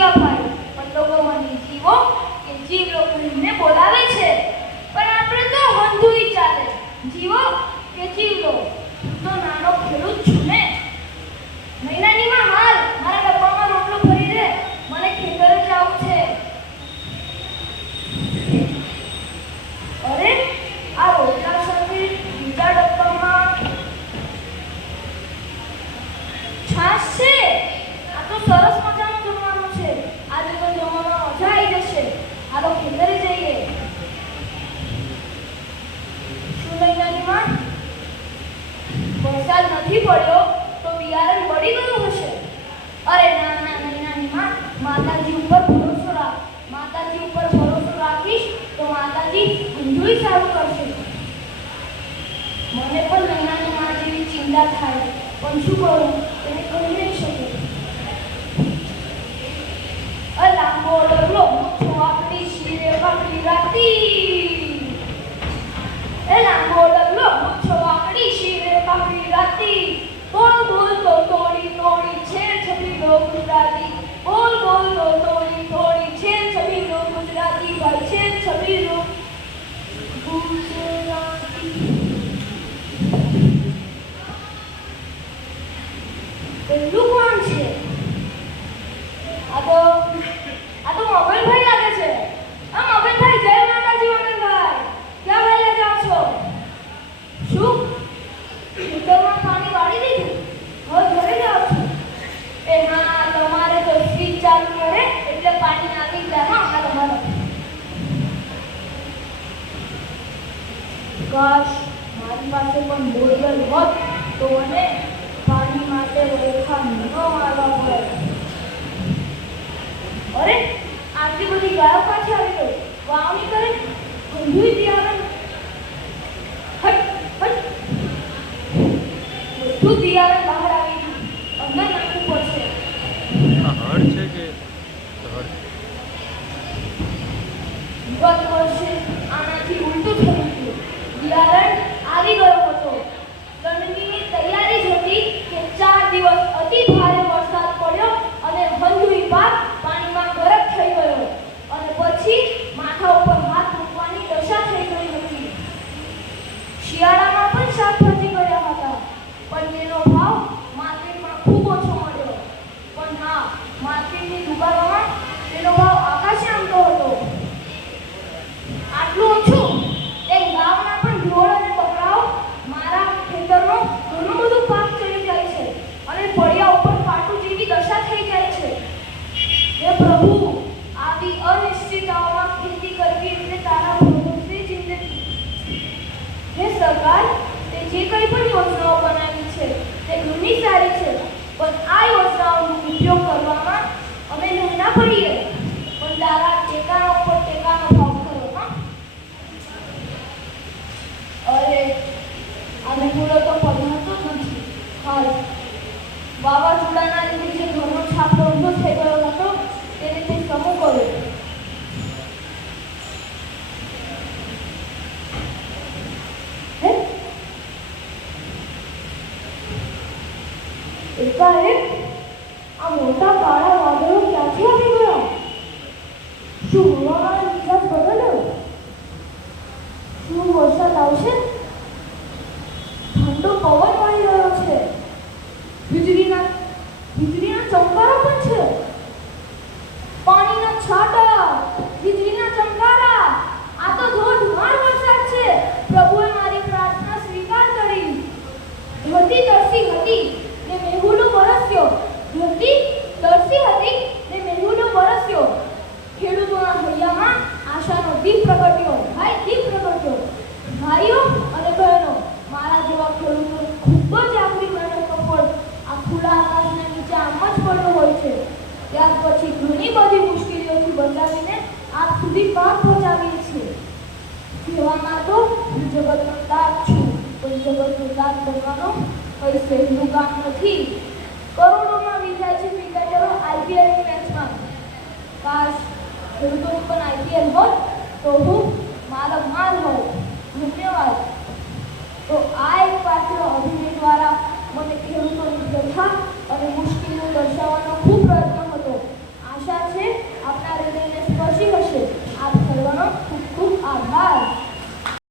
જીવાભાઈ, પણ લોકો મને જીવો કે જીવ લોકોને બોલાવે છે. પણ આપણે તો હંધુઈ ચાલે, જીવો કે જીવ લો. તો નાનો ખેડૂત છું ને. મહિનાનીમાં હાલ મારા ડબ્બામાં રોટલો ભરી દે, મને ખેતરે જવું છે. અરે આ રોટલા સાથે બીજા ડબ્બામાં છાશ છે. આ તો સરસ મજાનું જમવાનું છે. આજે તો જમવામાં મજા આવી જશે. હાલો ખેતરે જઈએ. શું મહિનાનીમાં વરસાદ નથી પડ્યો તો બિયારણ બળી ગયું હશે. અરે ના ના મહિનાનીમાં, માતાજી ઉપર ભરોસો રાખ. માતાજી ઉપર ભરોસો રાખીશ તો માતાજી બધુંય સારું કરશે. મને પણ મહિનાની માં જેવી ચિંતા થાય, પણ શું કરું, તેને કહી નહીં શકું. લાંબો ડગલો મૂછો આપણી શિરે પકડી રાખતી. લાંબો ડગલો મૂછો આપણી શિરે પકડી રાખતી. બોલ બોલ તો તોડી તોડી છે છબીલો ગુજરાતી. બોલ બોલ તો તોડી તોડી છે છબીલો ગુજરાતી. ભાઈ છે છબીલો ગુજરાતી. પેલું કોણ છે? આ તો મોબાઈલ ભાઈ લાગે છે. આ મોબાઈલ ભાઈ, જય માતાજી મોબાઈલ ભાઈ. ક્યાં વહેલા જાઓ છો? શું ખેતરમાં પાણી વાળી દીધું? હવે ઘરે જાઓ છો? એ હા, તમારે તો સ્વિચ ચાલુ કરે એટલે પાણી આવી જાય. હા હાલો હાલો. કાશ મારી પાસે પણ બોરિયલ હોત તો મને પાણી માટે રેખા ન મારવા પડે. અરે આટલી બધી ગાયો પાછી આવી ગઈ. વાવણી કરે ઊંધું બિયારણ. હટ હટ, બધું બિયારણ બહાર આવી ગયું. અંદર નાખવું પડશે. હળ છે કે ધડ? ગત વર્ષે આનાથી ઉલટું થયું હતું. બિયારણ આવી ગયો હતો. લણણીની તૈયારી જ હતી કે 4 દિવસ અતિ ભારે વરસાદ પડ્યો અને હંધુઈ પાક પાણીમાં ગરક થઈ ગયો અને પછી માથા ઉપર હાથ મૂકવાની દશા થઈ ગઈ હતી. શિયાળામાં પણ શાકભાજી ગયા હતા, પણ તેનો ભાવ માર્કેટમાં ખૂબ ઓછો મળ્યો. પણ હા, માર્કેટની દુકાનોમાં તેનો ભાવ આકાશે આંબતો હતો. આટલું ઓછું, એક ગામના પણ ઢોર અને બકરાઓ મારા ખેતરનો ઘણું બધું પાક ચડી જાય છે અને પડિયા ઉપર પાટું જેવી દશા થઈ જાય છે. હે પ્રભુ, આવી અનિશ્ચિતતાઓમાં ખેતી કરવી એટલે તારા ભરોસે જિંદગી. હે સરકાર, તે જે કંઈ પણ યોજનાઓ બનાવી છે તે ઘણી સારી છે, પણ આ યોજનાઓનો ઉપયોગ કરવામાં અમે નહોના પડીએ. પણ તારા ટેકાના ઉપર ટેકાનો ભાવ કરો. હા, અરે આને પૂરો તો પધારતો જ નથી. હાલ વાવાઝોડાના લીધે જે ઘરનો છાપરો ઊંધો થઈ ગયો હતો તેને તે સમૂહ કર્યો. એકાએક આ મોટા કાળા વાદળો ક્યાંથી આવી ગયા? શું હવામાન મિજાજ બદલ્યો? શું વરસાદ આવશે? ઠંડો પવન વળી રહ્યો છે. વીજળીના ચમકારા પણ છે. પાણીના છાંટા, વીજળીના ચમકારા. આ તો ધોધમાર વરસાદ છે. પ્રભુએ મારી પ્રાર્થના સ્વીકાર કરી. ધરતી તરસી હતી ને મેહુલો વરસ્યો. ધરતી તરસી હતી ને મેહુલો વરસ્યો. ખેડૂતોના હૈયામાં આશાનો દીપ પ્રગટ્યો. ભાઈ, દીપ પ્રગટ્યો. ભાઈઓ અને બહેનો, મારા જેવા ખેડૂતો ખૂબ જ આકરી મહેનતનો ફળ આ ખુલ્લા આકાશના નીચે આમ જ પડતો હોય છે. ત્યાર પછી ઘણી બધી મુશ્કેલીઓથી બચાવીને આપ સુધી પાક પહોંચાવીએ છીએ. કહેવામાં તો હું જગતનો તાત છું, પણ જગતનો તાત બનવાનો કઈ સહેલું કામ નથી. કરોડોમાં વિચાર છે ક્રિકેટરો આઈપીએલની મેચમાં. કાશ ખેડૂતોની પણ આઈપીએલ હોત તો હું મારા માલ હોત. ધન્યવાદ. તો આ એક પાત્ર અભિનય દ્વારા મને ખેડૂતોની વ્યથા અને મુશ્કેલીઓ દર્શાવવાનો ખૂબ પ્રયત્ન હતો. આશા છે આપના હૃદયને સ્પર્શી હશે. આપ સર્વનો ખૂબ ખૂબ આભાર.